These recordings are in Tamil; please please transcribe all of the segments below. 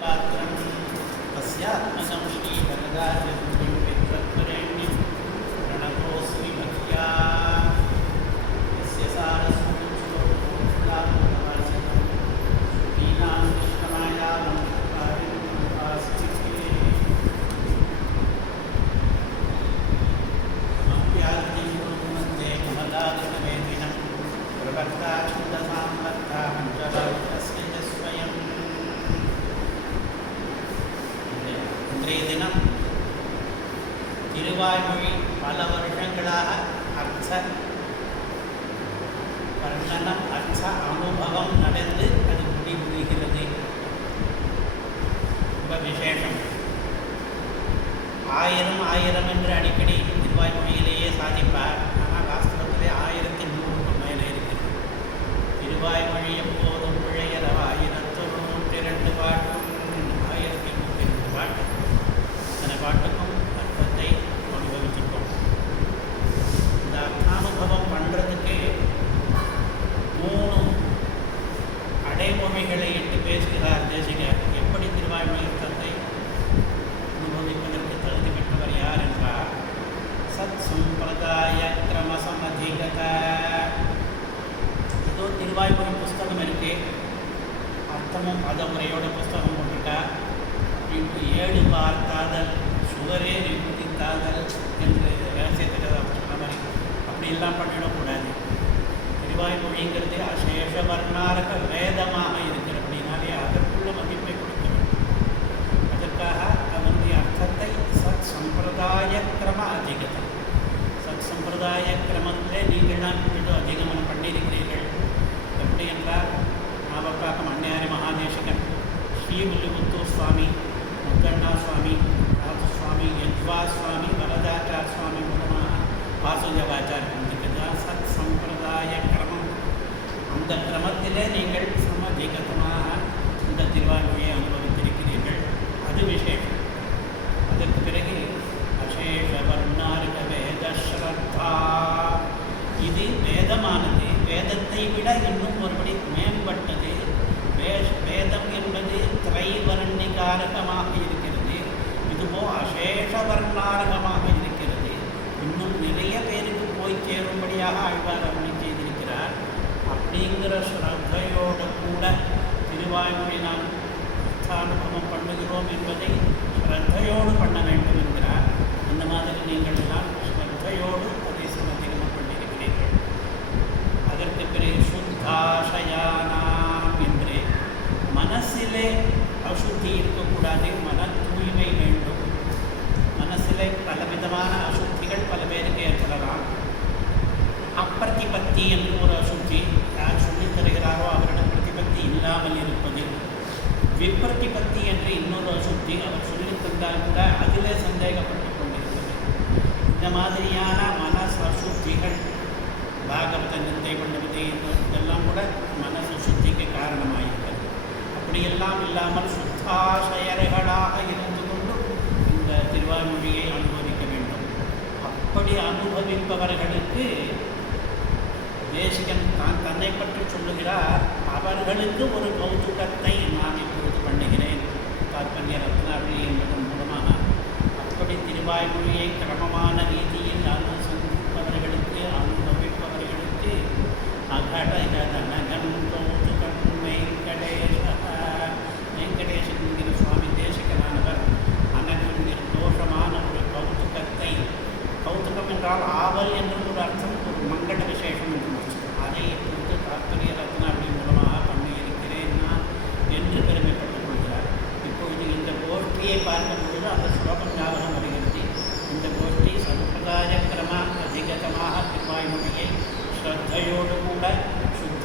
passear, nós vamos ir, na verdade, Thiruvaimozhi பல வருஷங்களாக அர்த்த வர்ணனம் அர்த்த அனுபவம் நடந்து அது முடிவுறுகிறது ரொம்ப விசேஷம். ஆயிரம் ஆயிரம் என்று அடிக்கடி திருவாய்மொழியிலேயே சாதிப்பார். ஆனால் வாஸ்தவத்திலே ஆயிரத்தி நூறுக்கு மேலே இருக்குது திருவாய்மொழி எப்போதும் பிழையளவ ஆயிரத்து நூற்றி ரெண்டு பாட்டும் ஆயிரத்தி நூற்றி ரெண்டு பாட்டு அத்தனை பாட்டுக்கும் அர்த்தத்தை அனுபவிச்சிருக்கோம் இந்த அர்த்தானுபவம் பண்ணுறதுக்கு மூணு அடைமொழிகளை இட்டு பேசுகிறார் தேசிகர் எப்படி திருவாய்மொழி அர்த்தத்தை அனுபவிப்பதற்கு தகுதி பெற்றவர் யார் என்றார் சத் சம்பிரதாய கிரமசமதிகத ஏதோ திருவாய்மொழி புஸ்தகம் இருக்கு அர்த்தமும் பதமுறையோட புஸ்தகம் போட்டிருக்கா இன்று ஏழு பார்த்தாதல் சுவரே விபூதித்தாதல் என்று ரகசியத்தை சொன்ன மாதிரி அப்படியெல்லாம் பண்ணிடக்கூடாது. திருவாய்மொழிங்கிறது அசேஷ வர்ணாரக வேதமாக இருக்கிற அப்படின்னாலே அதற்குள்ள மதிப்பை கொடுக்க வேண்டும் அதற்காக அதனுடைய அர்த்தத்தை சத் சம்பிரதாய கிரம அதிகத்தை சத் சம்பிரதாய கிரமத்திலே நீங்கள்லாம் கொஞ்சம் அதிகமனம் பண்ணியிருக்கிறீர்கள். ஸ்ரீவில்லிபுத்தூர் சுவாமி முக்கண்ணா சுவாமி ராஜ சுவாமி யஜ்வா சுவாமி வரதாச்சார் சுவாமி மூலமாக வாசுதேவாச்சாரியன் இதுதான் சத் சம்பிரதாய கிரமம். அந்த கிரமத்திலே நீங்கள் சமதிகதமாக இந்த திருவாரூரை அனுபவித்திருக்கிறீர்கள் அது விசேஷம் அதற்கு பிறகு அசேஷ வர்ணார்க வேத ஸ்ரத்தா இது வேதமானது வேதத்தை விட இன்னும் ஒருபடி மேம்பட்டது வே- வேதம் என்பது திரைவர்ணிகாரகமாக இருக்கிறது இதுவோ அசேஷ வர்ணாரகமாக இருக்கிறது இன்னும் நிறைய பேருக்கு போய் சேரும்படியாக ஆழ்வார் அருளி செய்திருக்கிறார் அப்படிங்கிற ஸ்ரத்தையோடு கூட திருவாய்மொழி நாம் அர்த்தானுபவம் பண்ணுகிறோம் என்பதை ஸ்ரத்தையோடு பண்ண வேண்டும் என்கிறார் அந்த மாதிரி நீங்கள் எல்லாம் ஸ்ரத்தையோடு அதை சமதிகமம் பண்ணியிருக்கிறீர்கள் அதற்கு பிறகு சுத்தாசயானாம் என்று மனசிலே அசுத்தி இருக்கக்கூடாது மன தூய்மை வேண்டும் மனசிலே பலவிதமான அசுத்திகள் பல பேருக்கு ஏற்படலாம் அப்பிரதிபத்தி என்று ஒரு அசுத்தி யார் சொல்லித் தருகிறாரோ அவரிடம் பிரதிபத்தி இல்லாமல் இருப்பது. விப்ரதிபத்தி என்று இன்னொரு அசுத்தி அவர் சொல்லித் தந்தால் கூட அதிலே சந்தேகப்பட்டு கொண்டிருப்பது. இந்த மாதிரியான மனசு அசுத்திகள் பாகவத நிந்தை பண்ணுவது இதெல்லாம் கூட மனசு சுத்திக்கு காரணமாயிருக்கிறது. அப்படியெல்லாம் இல்லாமல் சுத்தாசயர்களாக இருந்து கொண்டு இந்த திருவாய்மொழியை அனுபவிக்க வேண்டும். அப்படி அனுபவிப்பவர்களுக்கு தேசிகன் தான் தன்னை பற்றி சொல்லுகிறார். அவர்களுக்கு ஒரு கௌதுகத்தை நான் இப்பொழுது பண்ணுகிறேன். தாற்பண்ய ரத்னாவளி என்பதன் மூலமாக. அப்படி திருவாய்மொழியை கிரமமான ரீதியில் அனுசந்திப்பவர்களுக்கு அனுபவிப்பவர்களுக்கு அகட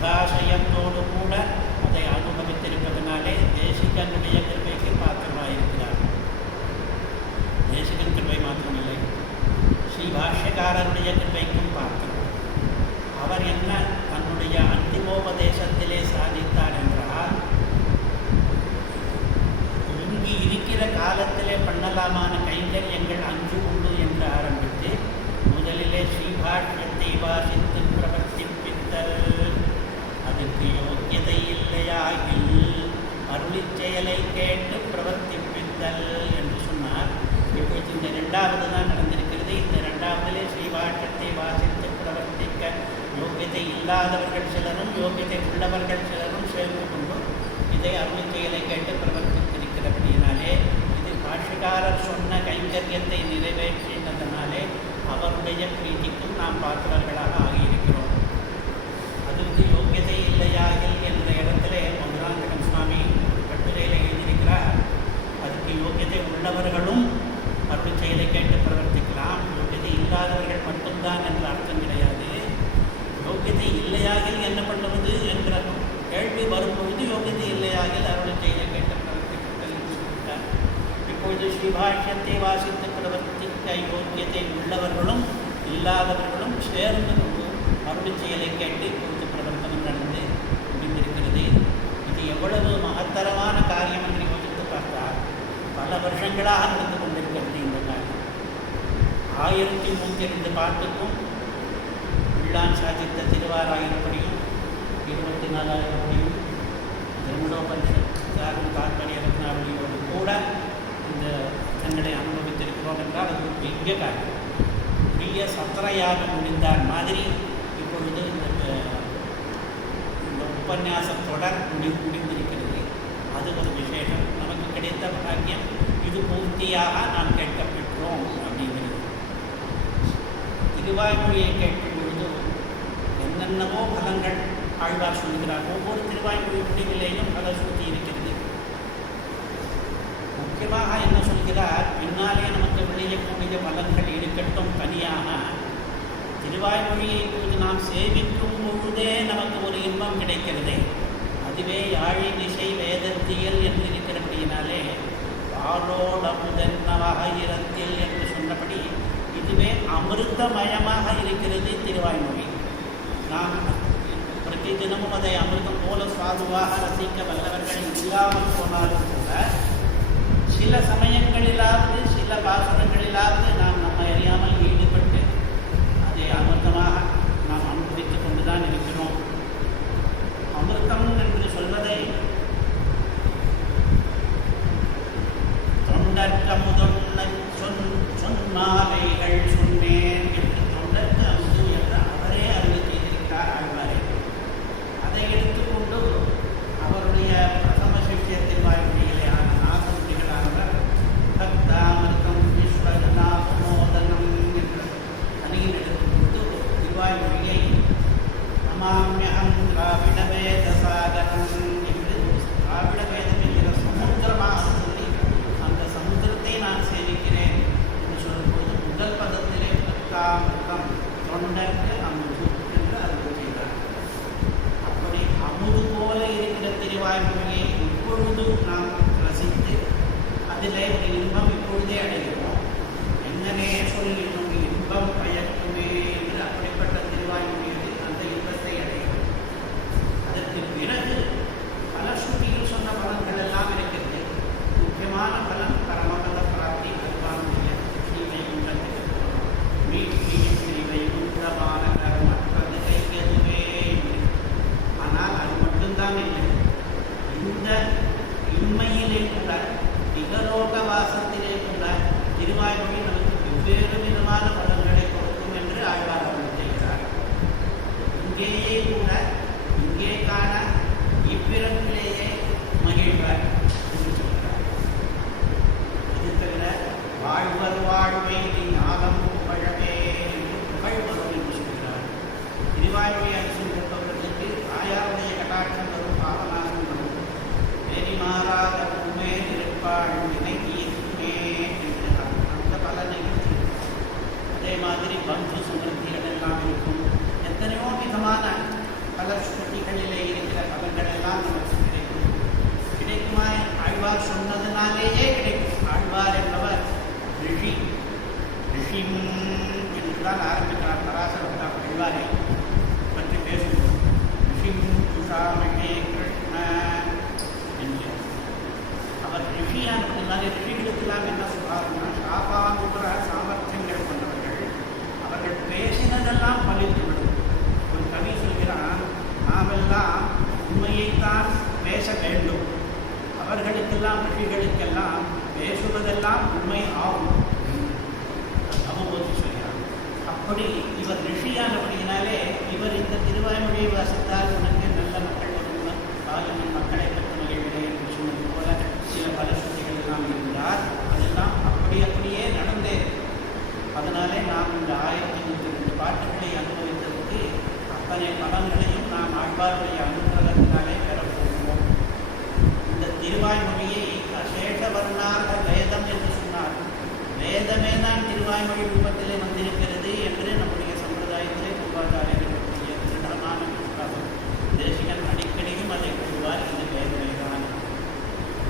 ஜலாசயத்தோடு கூட அதை அனுபவித்திருப்பதனாலே தேசிகனுடைய கிருமைக்கு பாத்திரமாக இருக்கிறார் தேசிகன் கிருமை மாத்திரமில்லை ஸ்ரீ பாஷ்யக்காரருடைய கிருமைக்கும் பாத்திரம் அவர் என்ன தன்னுடைய அந்திமோபதேசத்திலே சாதித்தார் என்றால் இங்கு இருக்கிற காலத்திலே பண்ணலாமான கைங்கரியங்கள் அஞ்சு உண்டு என்று ஆரம்பித்து முதலிலே ஸ்ரீபாஷ்யத்தை வாசித்து பல நடந்து கொண்டிருக்கிறது இந்த காரியம் ஆயிரத்தி நூற்றி ரெண்டு பாட்டுக்கும் உள்ளான் சாதித்த திருவாராயிரப்படியும் இருபத்தி நாலாயிரப்படியும் திருமணோபனிஷத்தாரும் தாற்பரிய ரத்னாவளியோடு கூட இந்த தங்களை அனுபவித்திருக்கிறோம் என்றால் அது ஒரு பெரிய காரியம். பெரிய சத்திரையாக முடிந்தால் மாதிரி இப்பொழுது இந்த இந்த உபன்யாச தொடர் முடி முடிந்திருக்கிறது. அது ஒரு விசேஷம். கிடைத்த பாக்கியம். இது பூர்த்தியாக நாம் கேட்கப்பெற்றோம் அப்படிங்கிறது. திருவாய்மொழியை கேட்கும் பொழுது என்னென்னவோ பலங்கள் ஆழ்வார் சொல்கிறார் ஒவ்வொரு திருவாய்மொழி முடிவிலேயும் பலஸ்ருதி இருக்கிறது. முக்கியமாக என்ன சொல்கிறார்? பின்னாலே நமக்கு விளையக்கூடிய பலன்கள் இருக்கட்டும் தனியாக. திருவாய்மொழியை இப்பொழுது நாம் சேவிக்கும் பொழுதே நமக்கு ஒரு இன்பம் கிடைக்கிறது. அதுவே யாழி திசை வேதத்தியல் என்று அப்படின்னாலே பாலோடமுதன்னவாக இரத்தில் என்று சொன்னபடி இதுவே அமிர்தமயமாக இருக்கிறது திருவாய்மொழி. நாம் பிரதி தினமும் அதை அமிர்தம் போல சாதுவாக ரசிக்க வல்லவர்கள் இல்லாமல் போனாலும் கூட சில சமயங்களிலாவது சில பாசனங்களிலாவது நாம் நம்ம அறியாமல் ஈடுபட்டு அதை அமிர்தமாக நாம் அனுபவித்துக் கொண்டுதான் இருக்கிறோம் அமிர்தம் என்று சொல்வதை தொண்டற்கமுதொன்ன சொன் சொன்மாவைகள் சொன்னேன் என்று தொண்டற்கு அமுது என்று அவரே அறிவு செய்திருக்கிறார் ஆழ்வாரே அதை எடுத்துக்கொண்டு அவருடைய பிரதம சிஷ்யத்தின் வாய்மொழியிலே ஆன நாகமுடிகளானவர் பக்தாமிருதம் விஸ்வஜனாபமோதனம் என்ற தனியில் எடுத்துக்கொண்டு திருவாய்மொழியை நமாமியகம் திராவிட வேத சாகரம் என்று திராவிட வேதம் என்கிற சமுத்திரமாக சொல்லி அந்த சமுத்திரத்தை நான் சேவிக்கிறேன் என்று சொல்லும்போது முதல் பதத்திலே பக்தாமிருதம் தொண்டற்கு அமுது என்று அருள் செய்தார் அப்படி அமுது போல இருக்கிற திருவாய்மொழியை இப்பொழுது நாம் ரசித்து அதிலே இன்பம் இப்பொழுதே அடைகிறோம். எங்கனே சொல்லி இன்பம் பயக்குமே என்று அப்படிப்பட்ட திருவாய்மொழியில் அந்த இன்பத்தை அடைகிறோம் அதற்கு பிறகு பல ஸ்ருதியில் சொன்ன பலன்கள் எல்லாம் இருக்கிறது முக்கியமான பலன் பரமபத பிராப்தி பகவானுடைய ஸ்ரீ வைகுண்டத்துக்கு போகணும் மீட்சி ஸ்ரீ வைகுண்டமான மற்றது கைகதுவே இல்லை. ஆனால் அது மட்டும்தான் இல்லை இந்த இன்மையிலே கூட இகலோக வாசத்திலே கூட திருவாய்மொழி நமக்கு வெவ்வேறு விதமான பலன்களை கொடுக்கும் என்று ஆழ்வார் அருள் செய்கிறார் இங்கேயே கூட இங்கே காண இப்பிறப்பிலேயே மகிழ்வார் இது தவிர வாழ்வர் வாழ்வை ஞானம் புகழவே என்று புகழ் வரும் என்று சொல்கிறார். திருவாழ்வை அரசின் இருப்பவர்களுக்கு தாயாருடைய கட்டாட்சம் வரும் பாவனாகும் வரும் வேறி மாறாத உண்மை இருப்பாள் வினை தீர்க்குமே என்று அந்த பலனை அதே மாதிரி பந்து சுமர்த்திகள் எல்லாம் இருக்கும் எத்தனையோ விதமான பல சுட்டிகளிலே இருக்கிற பலன்கள் எல்லாம் நமக்கு கிடைக்கும் கிடைக்குமா ஆழ்வார் சொன்னதுனாலேயே கிடைக்கும் ஆழ்வார் என்பவர் ரிஷி ரிஷிம் என்றுதான் ஆரம்பிக்கிறார் பராசர ஆழ்வாரை பற்றி பேசுகிறோம் ரிஷி துஷாமகே கிருஷ்ண என்று அவர் ரிஷியானதுனாலே ரிஷிகளுக்கெல்லாம் என்ன சொல்றாருன்னா சாபாங்குற சாமர்த்தியங்கள் கொண்டவர்கள் அவர்கள் பேசினதெல்லாம் பலித்துவிடும் சொல்கிறான் உண்மையைத்தான் பேச வேண்டும். அவர்களுக்கெல்லாம் பேசுவதெல்லாம் பேசுவதெல்லாம் உண்மை ஆகும். அவபோதி சொல்கிறார் அப்படி இவர் ரிஷியானபடியினாலே இவர் இந்த திருவாய்மொழியை வாசித்தால் உனக்கு நல்ல மக்கள் வருவார் காலமின் மக்களை பெற்ற என்று சொன்னது போல சில பல சுட்டிகள் எல்லாம் இருந்தார். அதெல்லாம் அப்படி அப்படியே நடந்தே. அதனாலே நாம் இந்த ஆயிரத்தி நூற்றி ரெண்டு பாட்டுகளை அனுபவித்ததற்கு அத்தனை பலன்களையும் நாம் ஆழ்வாருடைய அனுகிரகத்தினாலே பெறப் போகிறோம் இந்த திருவாய்மொழியை அசேஷவர்ணார்த்த வேதம் என்று சொன்னார். வேதமே தான் திருவாய்மொழி ரூபத்திலே வந்திருக்கிறது என்று நம்முடைய சம்பிரதாயத்திலே பூர்வாச்சாரியர்களுடைய திருடமான புத்தகம் தேசிகன் அடிக்கடியும் அதை கூறுவார். இந்த வேதமே தான்.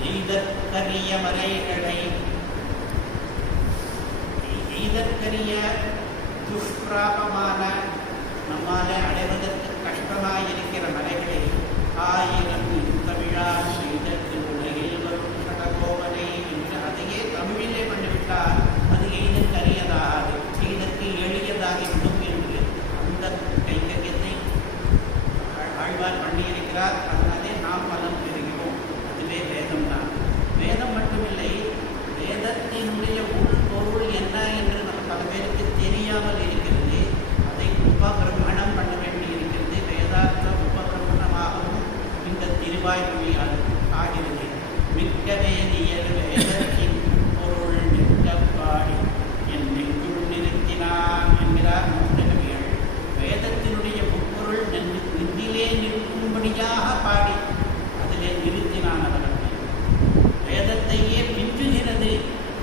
எய்தற்கரிய மறைகளை எய்தற்கரிய துஷ்பிராபமான நம்மாலே பண்ணியிருக்கிறார் அதனாலே நாம் பலன் பெறுகிறோம். அதுவே வேதம் தான் வேதம் மட்டுமில்லை வேதத்தினுடைய உள்பொருள் என்ன என்று நம்ம பல பேருக்கு தெரியாமல் இருக்கிறது. அதை உபகிரமணம் பண்ண வேண்டி இருக்கிறது. வேதார்த்த உபகிரமணமாகவும் இந்த திருவாய்மொழியால் ஆகிறது. மிக்க வேதியர் முழுமையாக பாடி அதிலே நிறுத்தினான் அவர்கள் வேதத்தையே மிஞ்சுகிறது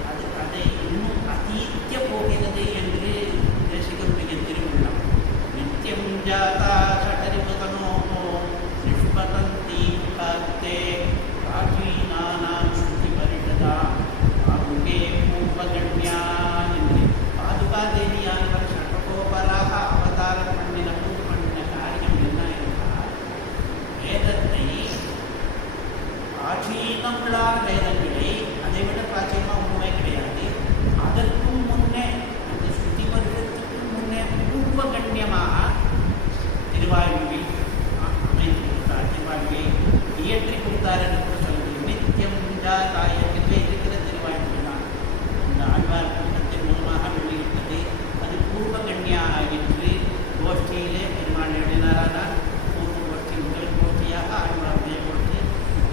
அது அதை இன்னும் அதீத்திய போகிறது என்று தேசிகருடைய திருவிழா நித்தியம் ஜாதா பிராச்சீனங்களான வேதங்களை அதை விட பிராச்சீனமாக ஒன்றுமே கிடையாது. அதற்கும் முன்னே அந்த ஸ்ருதி வருடத்துக்கும் முன்னே பூர்வகண்யமாக திருவாயுவை அமைத்து கொடுத்தார் திருவாயுவை இயற்றி கொடுத்தார் என்று கூட சொல்லுங்கள் நித்தியம் நித்தியம் தாயத்திலே இருக்கிற திருவாயுவில் தான் இந்த ஆழ்வார் கூட்டத்தின் மூலமாக வெளியிட்டது. அது பூர்வகண்யா என்று கோஷ்டியிலே பெருமாள் எழுதினாரானால் பூர்வ கோஷ்டி முதல் கோஷ்டியாக ஆழ்வாருடைய கோஷ்டி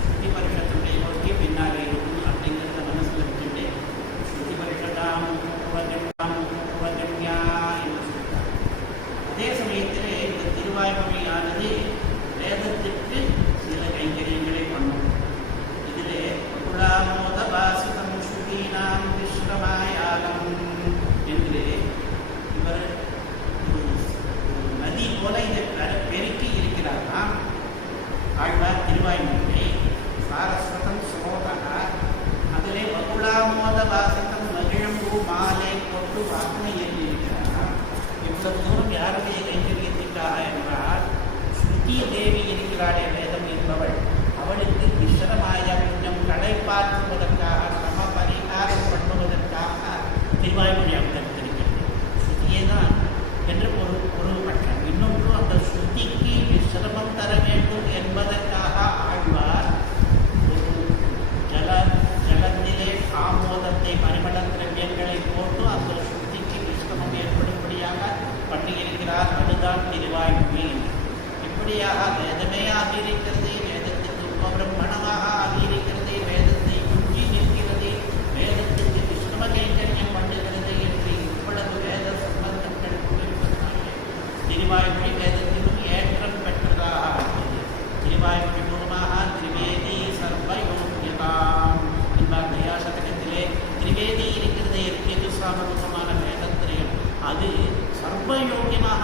ஸ்ருதி பரிஷத்துடைய கோஷ்டி பின்னாலே இருக்கும் அப்படிங்கிறத மனசில் வச்சுட்டு ஸ்ருதி பரிஷதாம் பூர்வகண்யாம் பூர்வகண்யா என்று சொல்கிறார் அதே சமயத்தில் இந்த வேதத்திற்கு சில கைங்கரியங்களை பண்ணும். இதிலே குலாமோத வாசிதம் ஸ்ருதீனாம் விஸ்வமாயாலம் என்று இவர் நதி போல இதை பெருக்கி இருக்கிறாராம் ஆழ்வார் guardian. இப்படியாக வேதமே ஆகியிருக்கிறது வேதத்துக்கு பிரம்மணமாக ஆகியிருக்கிறது வேதத்தை குஞ்சி நிற்கிறது வேதத்துக்கு விஸ்ரம கைங்கரியம் பண்ணுகிறது என்று இவ்வளவு வேத சம்பந்தங்கள் இருப்பதனாலே திருவாய்மொழி வேதத்திலும் ஏற்றம் பெற்றதாக ஆகிறது திருவாய்மொழி மூலமாக திரிவேதி சர்வ சர்வயோக்கியதாம் என்பார் தயாசதகத்திலே திரிவேதி இருக்கிறது எது சாமரூபமான வேதத்திலே. அது சர்வயோக்கியமாக